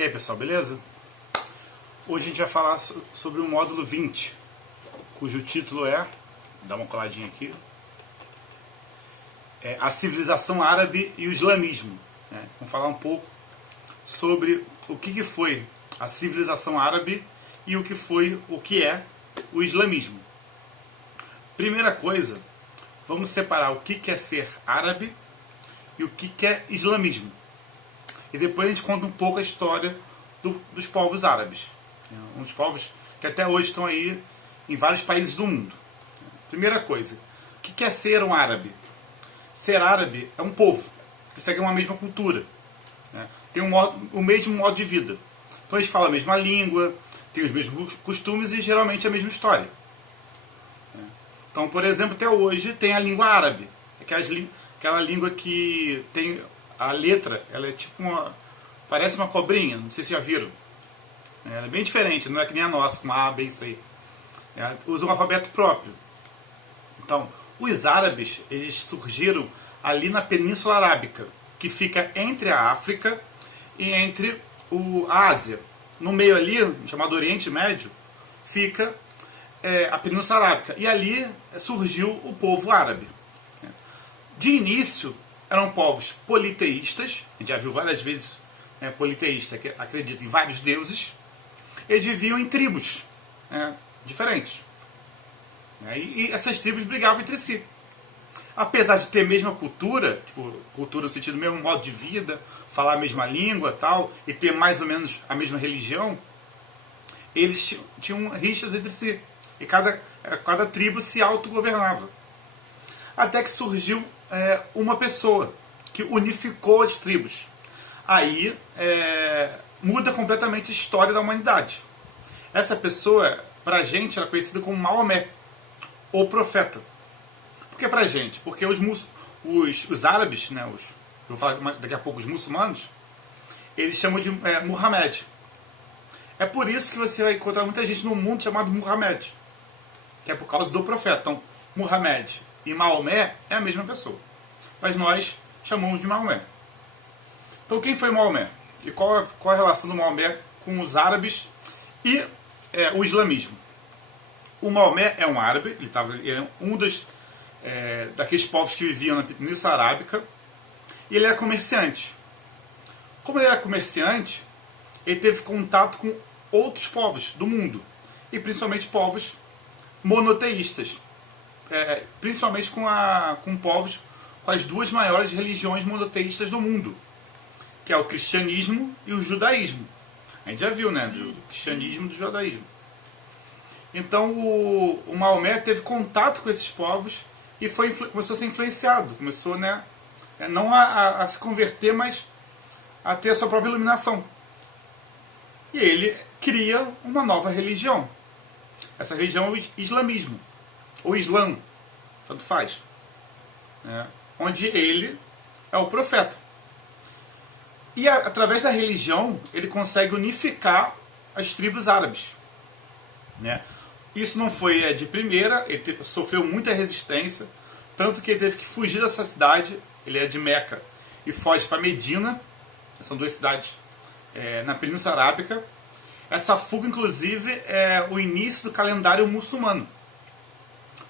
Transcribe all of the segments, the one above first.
E aí pessoal, beleza? Hoje a gente vai falar sobre o módulo 20, cujo título é, dá uma coladinha aqui, a civilização árabe e o islamismo. Vamos falar um pouco sobre o que foi a civilização árabe e o que é o islamismo. Primeira coisa, vamos separar o que é ser árabe e o que é islamismo. E depois a gente conta um pouco a história dos povos árabes. Um dos povos que até hoje estão aí em vários países do mundo. Primeira coisa, o que é ser um árabe? Ser árabe é um povo que segue uma mesma cultura. Tem o mesmo modo de vida. Então eles falam a mesma língua, têm os mesmos costumes e geralmente a mesma história. Então, por exemplo, até hoje tem a língua árabe. Aquela língua que tem a letra, ela é tipo parece uma cobrinha, não sei se já viram. Ela é bem diferente, não é que nem a nossa, com A, B e C. Usa um alfabeto próprio. Então, os árabes, eles surgiram ali na Península Arábica, que fica entre a África e entre a Ásia. No meio ali, chamado Oriente Médio, fica a Península Arábica. E ali surgiu o povo árabe. De início, eram povos politeístas, a gente já viu várias vezes politeísta, que acredita em vários deuses. Eles viviam em tribos diferentes. E essas tribos brigavam entre si. Apesar de ter a mesma cultura, tipo, cultura no sentido do mesmo modo de vida, falar a mesma língua tal, e ter mais ou menos a mesma religião, eles tinham rixas entre si. E cada tribo se autogovernava. Até que surgiu uma pessoa que unificou as tribos. Aí muda completamente a história da humanidade. Essa pessoa, pra gente, ela é conhecida como Maomé, ou profeta. Por que pra gente? Porque os árabes, eu vou falar daqui a pouco, os muçulmanos, eles chamam de Muhammad. É por isso que você vai encontrar muita gente no mundo chamado Muhammad, que é por causa do profeta. Então, Muhammad e Maomé é a mesma pessoa, mas nós chamamos de Maomé. Então, quem foi Maomé? E qual a relação do Maomé com os árabes e o islamismo? O Maomé é um árabe, ele é um daqueles povos que viviam na Península Arábica, e ele era comerciante. Como ele era comerciante, ele teve contato com outros povos do mundo, e principalmente povos monoteístas, principalmente com povos com as duas maiores religiões monoteístas do mundo, que é o cristianismo e o judaísmo. A gente já viu, do cristianismo e do judaísmo. Então o Maomé teve contato com esses povos e começou a ser influenciado, começou não a se converter, mas a ter a sua própria iluminação. E ele cria uma nova religião. Essa religião é o islamismo, ou Islã, tanto faz. Onde ele é o profeta. E através da religião, ele consegue unificar as tribos árabes. Isso não foi de primeira, ele sofreu muita resistência, tanto que ele teve que fugir dessa cidade. Ele é de Meca e foge para Medina, são duas cidades na Península Arábica. Essa fuga, inclusive, é o início do calendário muçulmano.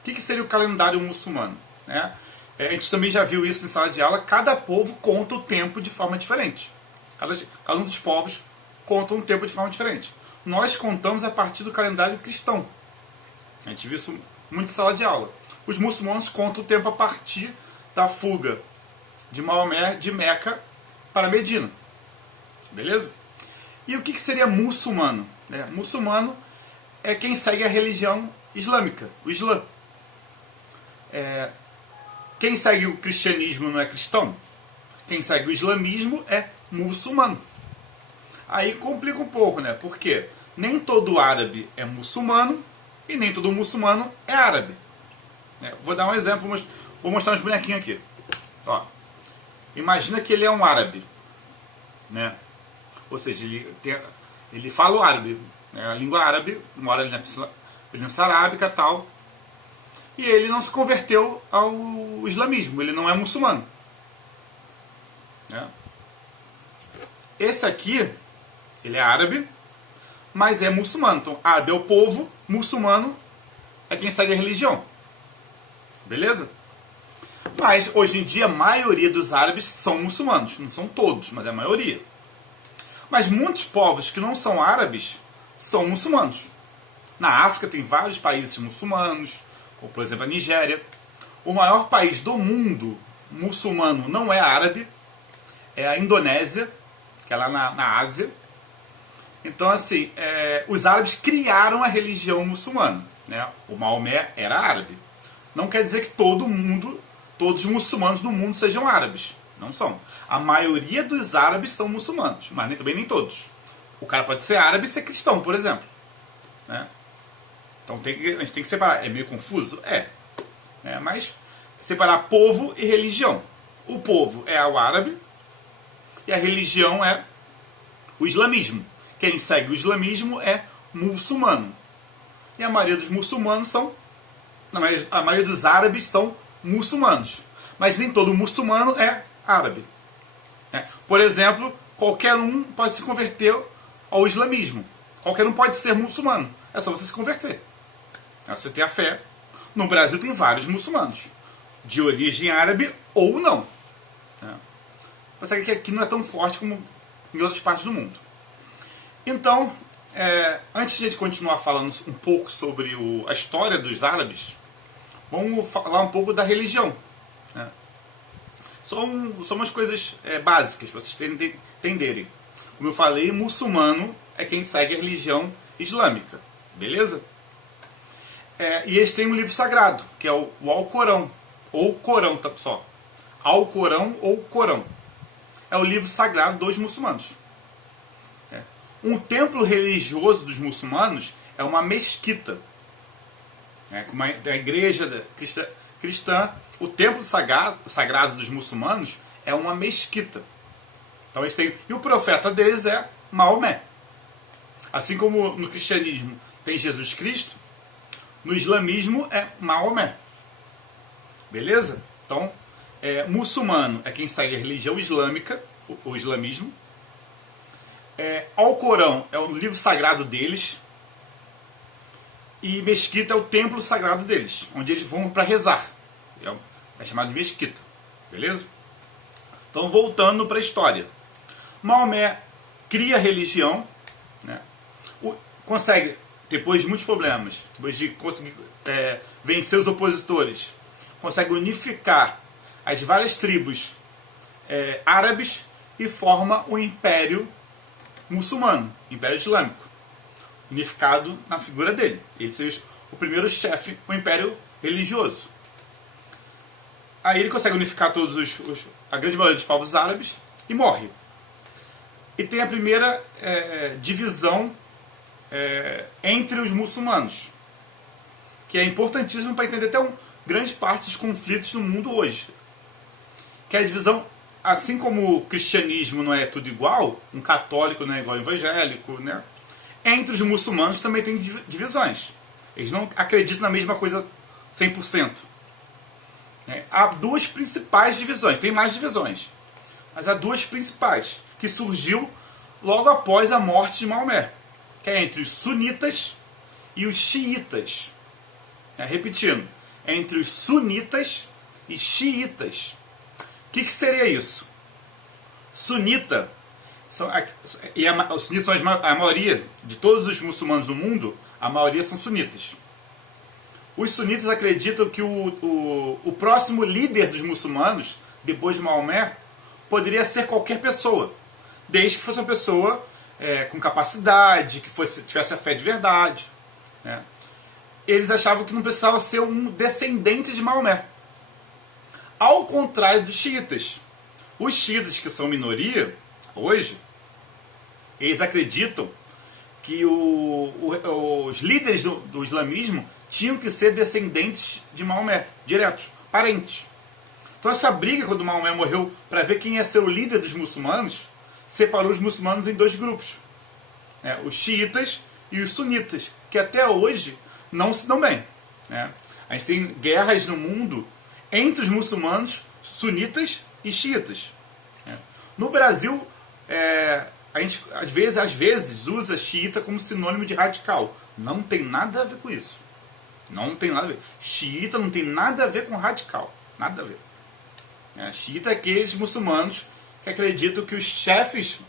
O que seria o calendário muçulmano? A gente também já viu isso em sala de aula. Cada povo conta o tempo de forma diferente. Cada um dos povos conta um tempo de forma diferente. Nós contamos a partir do calendário cristão. A gente viu isso muito em sala de aula. Os muçulmanos contam o tempo a partir da fuga de Maomé de Meca para Medina. Beleza? E o que seria muçulmano? Muçulmano é quem segue a religião islâmica, o Islã. Quem segue o cristianismo não é cristão. Quem segue o islamismo é muçulmano. Aí complica um pouco, porque nem todo árabe é muçulmano e nem todo muçulmano é árabe. Vou dar um exemplo, vou mostrar uns bonequinhos aqui. Ó, imagina que ele é um árabe, ou seja, ele fala o árabe, a língua árabe, mora ali na Península Arábica e tal, e ele não se converteu ao islamismo, ele não é muçulmano. Esse aqui Ele é árabe, mas é muçulmano. Então, árabe é o povo, muçulmano é quem segue a religião. Beleza? Mas, hoje em dia, a maioria dos árabes são muçulmanos. Não são todos, mas é a maioria. Mas muitos povos que não são árabes são muçulmanos. Na África tem vários países muçulmanos, como por exemplo a Nigéria. O maior país do mundo muçulmano não é árabe, é a Indonésia, que é lá na Ásia. Então, assim, os árabes criaram a religião muçulmana. Né? O Maomé era árabe. Não quer dizer que todo mundo, todos os muçulmanos do mundo sejam árabes. Não são. A maioria dos árabes são muçulmanos, mas também nem todos. O cara pode ser árabe e ser cristão, por exemplo. Né? Então a gente tem que separar. É meio confuso? Mas separar povo e religião. O povo é o árabe e a religião é o islamismo. Quem segue o islamismo é muçulmano. E a maioria dos muçulmanos são... A maioria dos árabes são muçulmanos. Mas nem todo muçulmano é árabe. Por exemplo, qualquer um pode se converter ao islamismo. Qualquer um pode ser muçulmano. É só você se converter. Você ter a fé. No Brasil tem vários muçulmanos. De origem árabe ou não. Mas é que aqui não é tão forte como em outras partes do mundo. Então, antes de a gente continuar falando um pouco sobre a história dos árabes, vamos falar um pouco da religião. São umas coisas básicas para vocês entenderem. Como eu falei, muçulmano é quem segue a religião islâmica. Beleza? E eles têm um livro sagrado, que é o Alcorão. Ou Corão, tá, pessoal? Alcorão ou Corão. É o livro sagrado dos muçulmanos. Um templo religioso dos muçulmanos é uma mesquita. Como a igreja cristã, o templo sagrado dos muçulmanos é uma mesquita. Então eles têm, e o profeta deles é Maomé. Assim como no cristianismo tem Jesus Cristo, no islamismo é Maomé. Beleza? Então, muçulmano é quem segue a religião islâmica, o islamismo. Alcorão é o livro sagrado deles. E mesquita é o templo sagrado deles, onde eles vão para rezar. É chamado de mesquita. Beleza? Então, voltando para a história. Maomé cria a religião, né? Consegue, depois de muitos problemas, depois de conseguir vencer os opositores, consegue unificar as várias tribos árabes e forma o Império Muçulmano, Império Islâmico, unificado na figura dele. Ele seria o primeiro chefe, o Império Religioso. Aí ele consegue unificar a grande maioria dos povos árabes e morre. E tem a primeira divisão entre os muçulmanos, que é importantíssimo para entender até grande parte dos conflitos no mundo hoje. Que é a divisão, assim como o cristianismo não é tudo igual, um católico não é igual ao evangélico, né? Entre os muçulmanos também tem divisões. Eles não acreditam na mesma coisa 100%. Há duas principais divisões, tem mais divisões, mas há duas principais, que surgiu logo após a morte de Maomé, que é entre os sunitas e os xiitas. Repetindo, entre os sunitas e xiitas. O que seria isso? Sunita, os sunitas são a maioria de todos os muçulmanos do mundo, a maioria são sunitas. Os sunitas acreditam que o próximo líder dos muçulmanos, depois de Maomé, poderia ser qualquer pessoa, desde que fosse uma pessoa com capacidade, que tivesse a fé de verdade. Né? Eles achavam que não precisava ser um descendente de Maomé. Ao contrário dos xiitas. Os xiitas, que são minoria hoje, eles acreditam que os líderes do islamismo tinham que ser descendentes de Maomé, diretos, parentes. Então essa briga, quando Maomé morreu, para ver quem ia ser o líder dos muçulmanos, separou os muçulmanos em dois grupos. Os xiitas e os sunitas, que até hoje não se dão bem. A gente tem guerras no mundo entre os muçulmanos sunitas e xiitas. No Brasil, a gente às vezes usa xiita como sinônimo de radical. Não tem nada a ver com isso. Não tem nada a ver. Xiita não tem nada a ver com radical. Nada a ver. Xiita é aqueles muçulmanos que acreditam que os chefes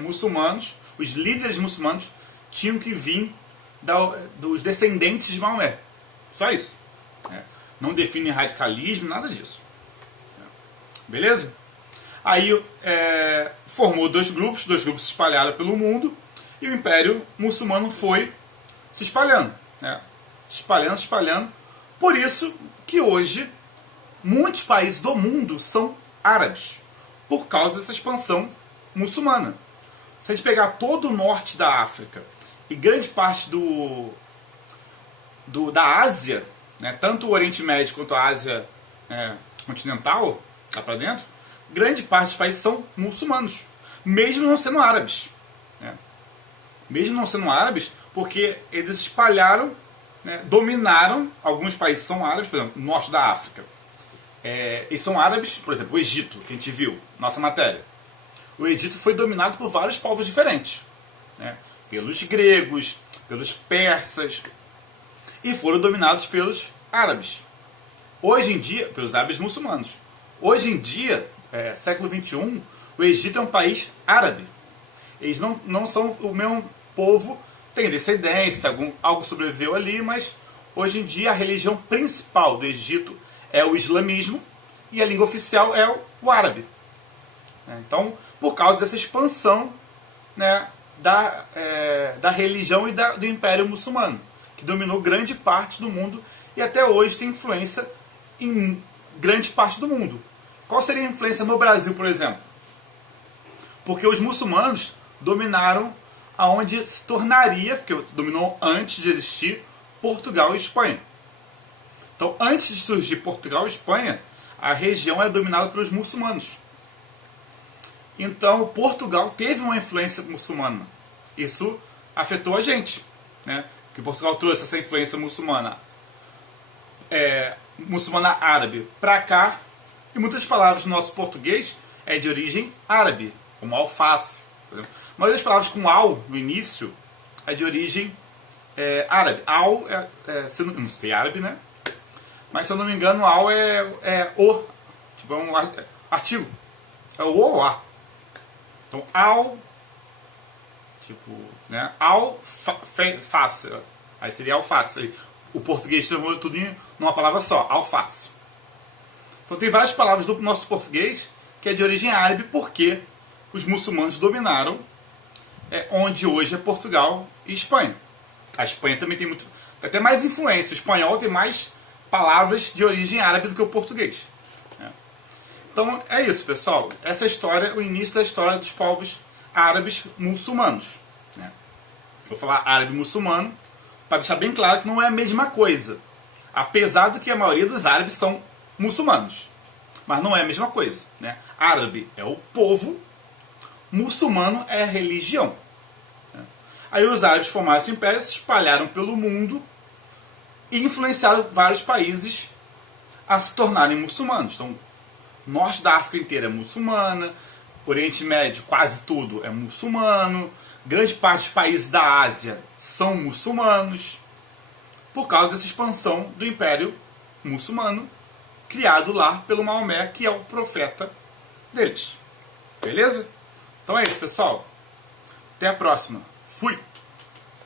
muçulmanos, os líderes muçulmanos, tinham que vir dos descendentes de Maomé. Só isso. Não define radicalismo, nada disso. Beleza? Aí formou dois grupos se espalharam pelo mundo, e o Império Muçulmano foi se espalhando. Se espalhando. Por isso que hoje muitos países do mundo são árabes, por causa dessa expansão muçulmana. Se a gente pegar todo o norte da África e grande parte da Ásia, tanto o Oriente Médio quanto a Ásia continental, lá para dentro, grande parte dos países são muçulmanos, mesmo não sendo árabes. Mesmo não sendo árabes, porque eles espalharam, dominaram. Alguns países são árabes, por exemplo, no norte da África. E são árabes, por exemplo, o Egito, que a gente viu, nossa matéria. O Egito foi dominado por vários povos diferentes. Pelos gregos, pelos persas, e foram dominados pelos árabes. Hoje em dia, pelos árabes muçulmanos. Hoje em dia, século XXI, o Egito é um país árabe. Eles não são o mesmo povo, tem descendência, algo sobreviveu ali, mas hoje em dia a religião principal do Egito é o islamismo e a língua oficial é o árabe. Então, por causa dessa expansão da religião e do Império Muçulmano, que dominou grande parte do mundo e até hoje tem influência em grande parte do mundo. Qual seria a influência no Brasil, por exemplo? Porque os muçulmanos dominaram aonde se tornaria, porque dominou antes de existir, Portugal e Espanha. Então, antes de surgir Portugal e Espanha, a região é dominada pelos muçulmanos. Então, Portugal teve uma influência muçulmana. Isso afetou a gente, que Portugal trouxe essa influência muçulmana, muçulmana árabe, para cá. E muitas palavras no nosso português é de origem árabe, como alface. Por exemplo. A maioria das palavras com al no início é de origem árabe. Al não sei árabe, mas se eu não me engano, al é o, tipo, é um artigo. É o ou a. Então, al, tipo, alface. Aí seria alface. O português transformou tudo em uma palavra só, alface. Então tem várias palavras do nosso português que é de origem árabe, porque os muçulmanos dominaram onde hoje é Portugal e Espanha. A Espanha também tem até mais influência. O espanhol tem mais palavras de origem árabe do que o português. Então é isso, pessoal. Essa história, o início da história dos povos árabes muçulmanos. Vou falar árabe muçulmano para deixar bem claro que não é a mesma coisa. Apesar de que a maioria dos árabes são muçulmanos. Mas não é a mesma coisa. Árabe é o povo, muçulmano é a religião. Aí os árabes formaram esse império, se espalharam pelo mundo e influenciaram vários países a se tornarem muçulmanos. Então, o norte da África inteira é muçulmana, Oriente Médio quase tudo é muçulmano, grande parte dos países da Ásia são muçulmanos, por causa dessa expansão do Império Muçulmano, criado lá pelo Maomé, que é o profeta deles. Beleza? Então é isso, pessoal. Até a próxima. Fui!